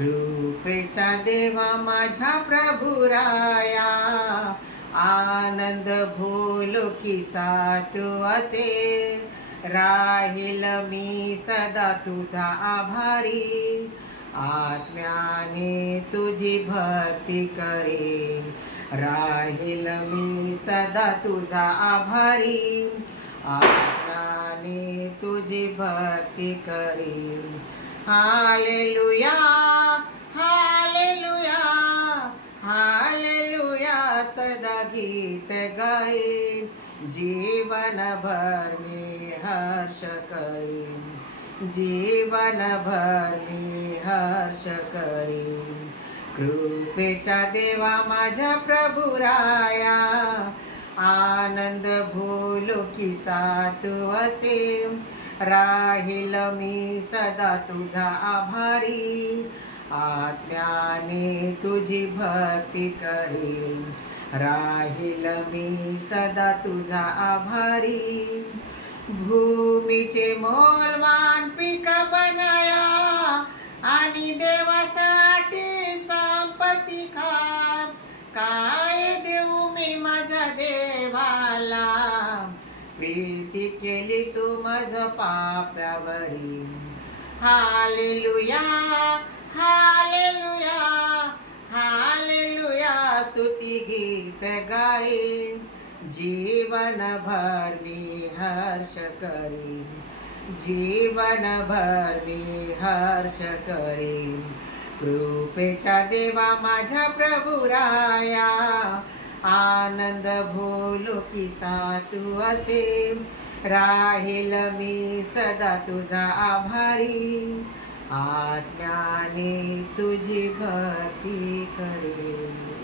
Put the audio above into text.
कृपेचा देवा माझ्या प्रभु राया, आनंद भोलो की तू असे, राहील मी सदा तुझा आभारी, आत्म्याने तुझी भक्ती करेन, राहील मी सदा तुझा आभारी, आत्म्याने तुझी भक्ती करेन. हालेलुया, हालेलुया, हालेलुया, सदा गीत गाईन, जीवन भर मी हर्ष करीन, जीवन भर मी हर्ष करीन. कृपेचा देवा माझ्या प्रभु राया, आनंद भोलो की तू असे, राहील मी सदा तुझा आभारी, आत्म्याने तुझी भक्ती करीन, राहील मी सदा तुझा आभारी. भूमीचे मोलवान पीक बनाया, आणि देवासाठी संपत्ती खा, काय देऊ मी माझ्या देवाला, प्रीती केली तू माझ्या पाप्यावरी. हालेलुया, हालेलुया, हालेलुया, स्तुती गीत गाईन, जीवन भर मी हर्ष करीन, जीवन भर मी हर्ष करीन. कृपेचा देवा माझ्या प्रभु राया, आनंद भोलो की तू असे, राहील मी सदा तुझा आभारी, आत्म्याने तुझी भक्ती करेन.